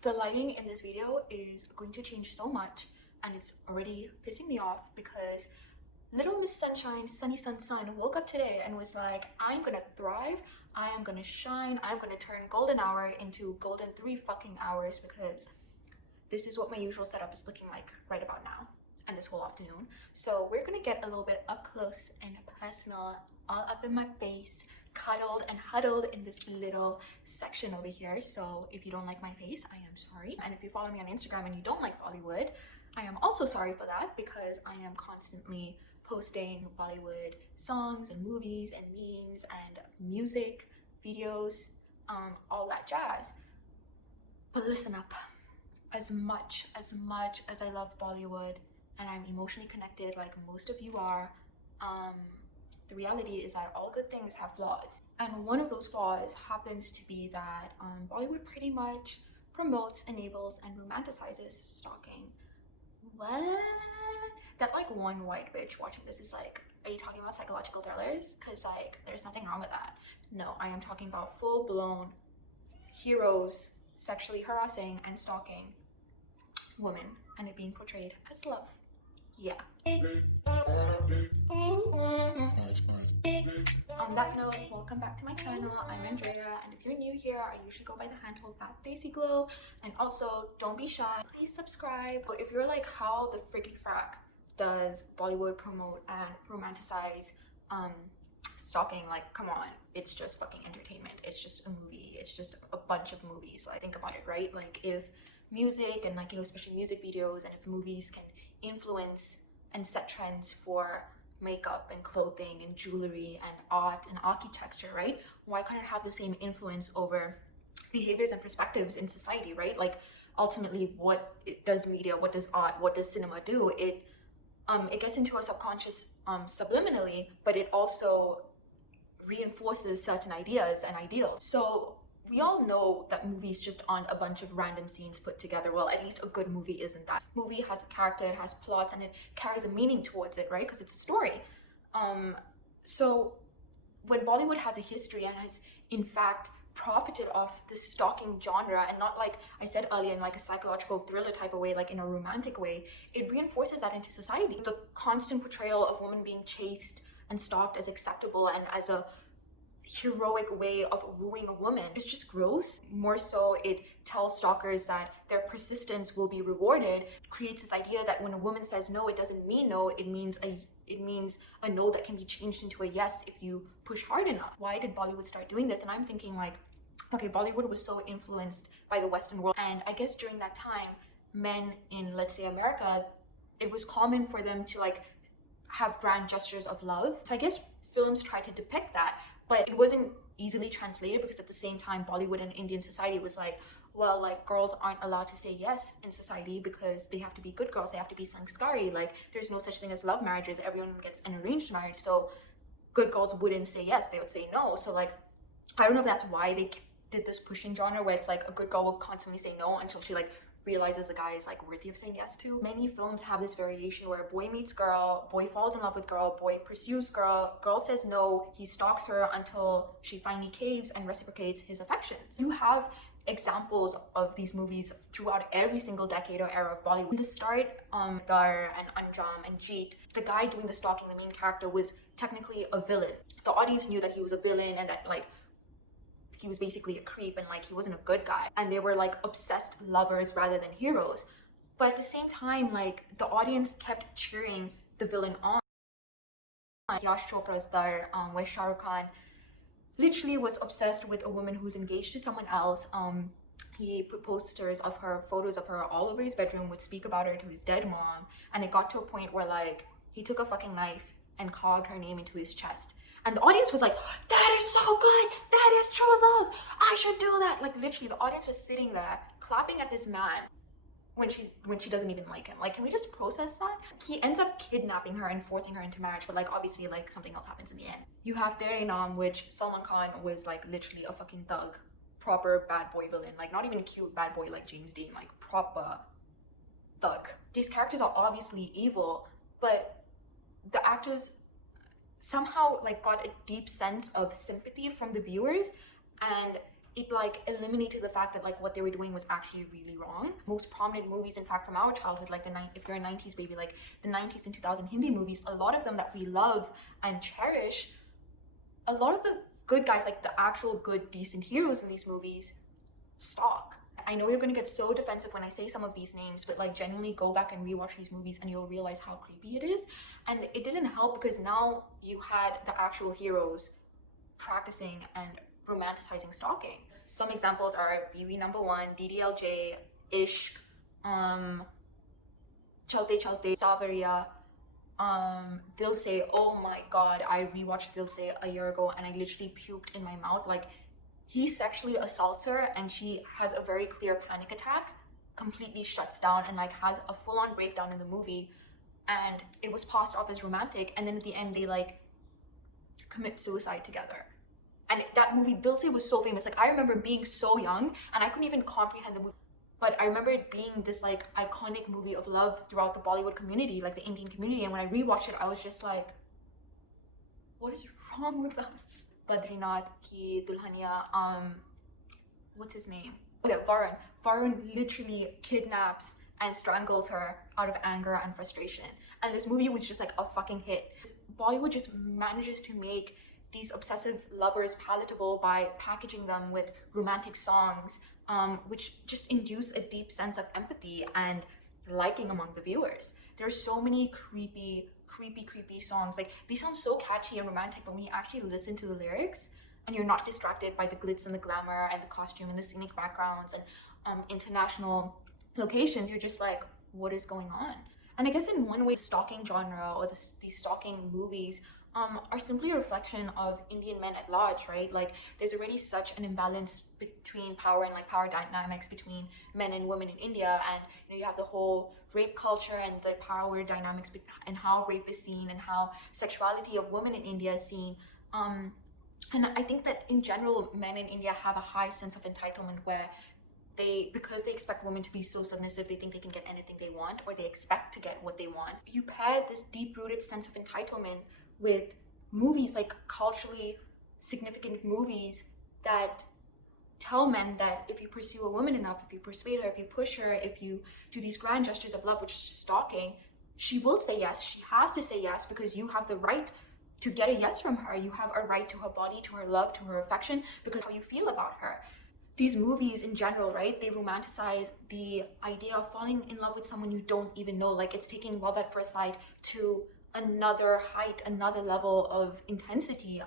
The lighting in this video is going to change so much, and it's already pissing me off because little Miss Sunshine, Sunny Sun woke up today and was like, I'm gonna thrive, I am gonna shine, I'm gonna turn golden hour into golden 3 fucking hours because this is what my usual setup is looking like right about now and this whole afternoon. So we're gonna get a little bit up close and personal, all up in my face, cuddled and huddled in this little section over here. So if you don't like my face, I am sorry. And if you follow me on Instagram and you don't like Bollywood, I am also sorry for that because I am constantly posting Bollywood songs and movies and memes and music videos, all that jazz. But listen up. As much as I love Bollywood and I'm emotionally connected like most of you are, the reality is that all good things have flaws. And one of those flaws happens to be that Bollywood pretty much promotes, enables, and romanticizes stalking. What? That like one white bitch watching this is like, are you talking about psychological thrillers? Because like, there's nothing wrong with that. No, I am talking about full-blown heroes sexually harassing and stalking women and it being portrayed as love. Yeah. On that note, welcome back to my channel. I'm Andrea, and if you're new here, I usually go by the handle Desi Glow. And also, don't be shy, please subscribe. If you're like, how the friggity frack does Bollywood promote and romanticize stalking? Like, come on, it's just fucking entertainment. It's just a movie. It's just a bunch of movies. Like, think about it, right? Like, if music and like, you know, especially music videos, and if movies can influence and set trends for makeup and clothing and jewelry and art and architecture, right? Why can't it have the same influence over behaviors and perspectives in society, right? Like, ultimately, what does media, what does art, what does cinema do? It gets into our subconscious subliminally, but it also reinforces certain ideas and ideals. So we all know that movies just aren't a bunch of random scenes put together. Well, at least a good movie isn't that. Movie has a character, it has plots, and it carries a meaning towards it, right? Because it's a story. So when Bollywood has a history and has in fact profited off the stalking genre, and not like I said earlier in like a psychological thriller type of way, like in a romantic way, it reinforces that into society. The constant portrayal of women being chased and stalked as acceptable and as a heroic way of wooing a woman is just gross. More so, it tells stalkers that their persistence will be rewarded. It creates this idea that when a woman says no, it doesn't mean no, it means a no that can be changed into a yes if you push hard enough. Why did Bollywood start doing this? And I'm thinking like, okay, Bollywood was so influenced by the Western world, and I guess during that time, men in, let's say, America, it was common for them to like have grand gestures of love. So I guess films tried to depict that, but it wasn't easily translated because at the same time, Bollywood and Indian society was like, well, like, girls aren't allowed to say yes in society because they have to be good girls, they have to be sanskari. Like, there's no such thing as love marriages, everyone gets an arranged marriage. So good girls wouldn't say yes, they would say no. So like, I don't know if that's why they did this pushing genre where it's like a good girl will constantly say no until she like realizes the guy is like worthy of saying yes to. Many films have this variation where boy meets girl, boy falls in love with girl, boy pursues girl, girl says no, he stalks her until she finally caves and reciprocates his affections. You have examples of these movies throughout every single decade or era of Bollywood. In the start, Gar and Anjam and Jeet, the guy doing the stalking, the main character, was technically a villain. The audience knew that he was a villain and that like he was basically a creep and like he wasn't a good guy, and they were like obsessed lovers rather than heroes. But at the same time, like, the audience kept cheering the villain on. Yash Chopra's Dar, where Shah Rukh Khan literally was obsessed with a woman who's engaged to someone else. He put posters of her, photos of her all over his bedroom, would speak about her to his dead mom, and it got to a point where like he took a fucking knife and carved her name into his chest. And the audience was like, that is so good, that is true love, I should do that. Like, literally, the audience was sitting there clapping at this man when she doesn't even like him. Like, can we just process that? He ends up kidnapping her and forcing her into marriage, but like, obviously, like, something else happens in the end. You have Tere Naam, which Salman Khan was like literally a fucking thug, proper bad boy villain, like not even cute bad boy like James Dean, like proper thug. These characters are obviously evil, but the actors somehow like got a deep sense of sympathy from the viewers, and it like eliminated the fact that like what they were doing was actually really wrong. Most prominent movies, in fact, from our childhood, like if you're a 90s baby, like the 90s and 2000 Hindi movies, a lot of them that we love and cherish, a lot of the good guys, like the actual good decent heroes in these movies, stalk. I know you're gonna get so defensive when I say some of these names, but like genuinely go back and rewatch these movies and you'll realize how creepy it is. And it didn't help because now you had the actual heroes practicing and romanticizing stalking. Some examples are BB number one, DDLJ, Ishq, Chalte Chalte, Savaria, Dil Se. Oh my god, I rewatched Dil Se a year ago and I literally puked in my mouth. Like, he sexually assaults her and she has a very clear panic attack, completely shuts down and like has a full-on breakdown in the movie, and it was passed off as romantic, and then at the end they like commit suicide together. And that movie Dil Se was so famous. Like, I remember being so young and I couldn't even comprehend the movie, but I remember it being this like iconic movie of love throughout the Bollywood community, like the Indian community. And when I rewatched it, I was just like, what is wrong with us? Badrinath ki Dulhania, what's his name? Okay, Varun. Varun literally kidnaps and strangles her out of anger and frustration. And this movie was just like a fucking hit. Bollywood just manages to make these obsessive lovers palatable by packaging them with romantic songs, which just induce a deep sense of empathy and liking among the viewers. There's so many creepy songs. Like, they sound so catchy and romantic, but when you actually listen to the lyrics and you're not distracted by the glitz and the glamour and the costume and the scenic backgrounds and international locations, you're just like, what is going on? And I guess in one way, stalking genre or these stalking movies are simply a reflection of Indian men at large, right? Like, there's already such an imbalance between power and like power dynamics between men and women in India, and you know, you have the whole rape culture and the power dynamics and how rape is seen and how sexuality of women in India is seen. And I think that in general, men in India have a high sense of entitlement where because they expect women to be so submissive, they think they can get anything they want, or they expect to get what they want. You pair this deep-rooted sense of entitlement with movies, like culturally significant movies that tell men that if you pursue a woman enough, if you persuade her, if you push her, if you do these grand gestures of love, which is stalking, she will say yes. She has to say yes because you have the right to get a yes from her. You have a right to her body, to her love, to her affection, because how you feel about her. These movies in general, right, they romanticize the idea of falling in love with someone you don't even know. Like, it's taking love at first sight to another height, another level of intensity.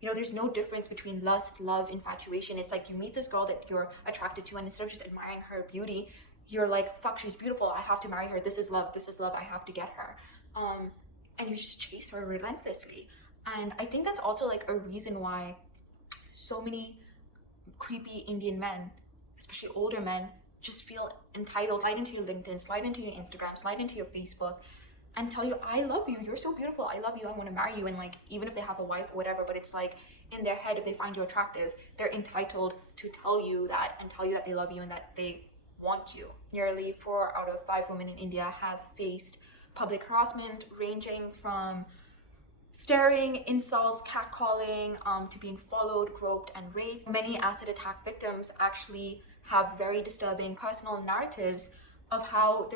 You know, there's no difference between lust, love, infatuation. It's like you meet this girl that you're attracted to, and instead of just admiring her beauty, you're like, fuck, she's beautiful, I have to marry her, this is love, I have to get her. And you just chase her relentlessly. And I think that's also like a reason why so many creepy Indian men, especially older men, just feel entitled. Slide into your LinkedIn, slide into your Instagram, slide into your Facebook, and tell you, I love you, you're so beautiful, I love you, I want to marry you. And like, even if they have a wife or whatever, but it's like in their head, if they find you attractive, they're entitled to tell you that and tell you that they love you and that they want you. Nearly 4 out of 5 women in India have faced public harassment, ranging from staring, insults, catcalling, to being followed, groped, and raped. Many acid attack victims actually have very disturbing personal narratives of how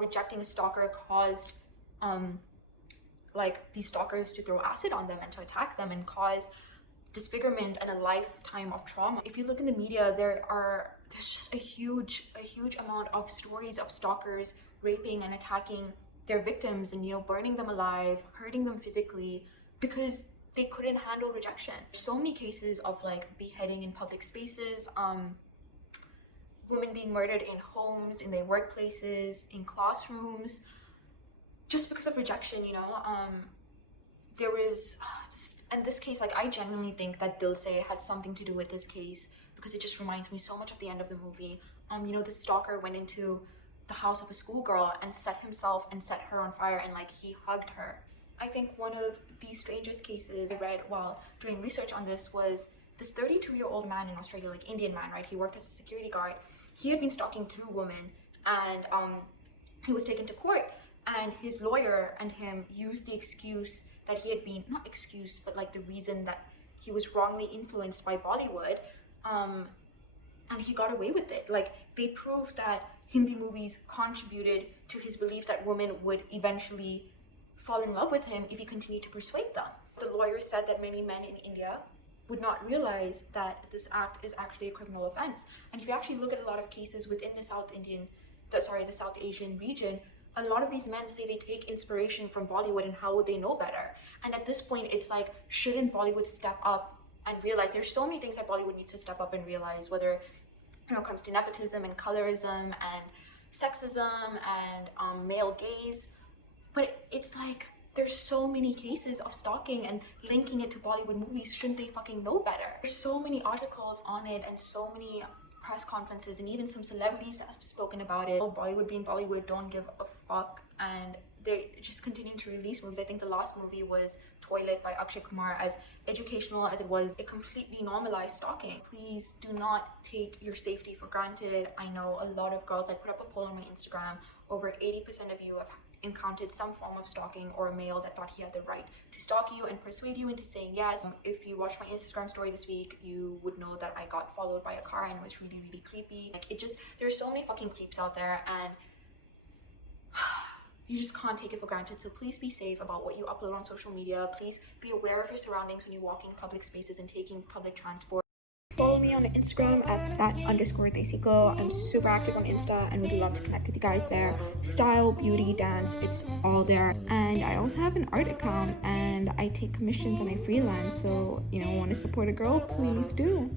rejecting a stalker caused like these stalkers to throw acid on them and to attack them and cause disfigurement and a lifetime of trauma. If you look in the media, there's just a huge amount of stories of stalkers raping and attacking their victims and, you know, burning them alive, hurting them physically because they couldn't handle rejection. So many cases of like beheading in public spaces, women being murdered in homes, in their workplaces, in classrooms, just because of rejection, you know. There was, and this case, like, I genuinely think that Dil Se had something to do with this case because it just reminds me so much of the end of the movie. You know, the stalker went into the house of a schoolgirl and set himself and set her on fire, and like he hugged her. I think one of the strangest cases I read while doing research on this was this 32-year-old man in Australia, like Indian man, right? He worked as a security guard. He had been stalking 2 women, and he was taken to court, and his lawyer and him used the excuse that he had been, not excuse, but like the reason that he was wrongly influenced by Bollywood and he got away with it. Like, they proved that Hindi movies contributed to his belief that women would eventually fall in love with him if he continued to persuade them. The lawyer said that many men in India would not realize that this act is actually a criminal offense. And if you actually look at a lot of cases within the South Asian region, a lot of these men say they take inspiration from Bollywood, and how would they know better? And at this point, it's like, shouldn't Bollywood step up and realize there's so many things that Bollywood needs to step up and realize, whether it comes to nepotism and colorism and sexism and male gaze. But it's like, there's so many cases of stalking and linking it to Bollywood movies. Shouldn't they fucking know better? There's so many articles on it and so many press conferences, and even some celebrities have spoken about it. Oh, Bollywood being Bollywood, don't give a fuck, and they're just continuing to release movies. I think the last movie was Toilet by Akshay Kumar. As educational as it was, it completely normalized stalking. Please do not take your safety for granted. I know a lot of girls, I put up a poll on my Instagram, over 80% of you have encountered some form of stalking, or a male that thought he had the right to stalk you and persuade you into saying yes. If you watched my Instagram story this week, you would know that I got followed by a car, and it was really, really creepy. Like, there's so many fucking creeps out there, and you just can't take it for granted. So please be safe about what you upload on social media. Please be aware of your surroundings when you're walking public spaces and taking public transport. Follow me on Instagram at _Desi Glow. I'm super active on Insta and would love to connect with you guys there. Style, beauty, dance, it's all there. And I also have an art account, and I take commissions and I freelance. So, want to support a girl, please do.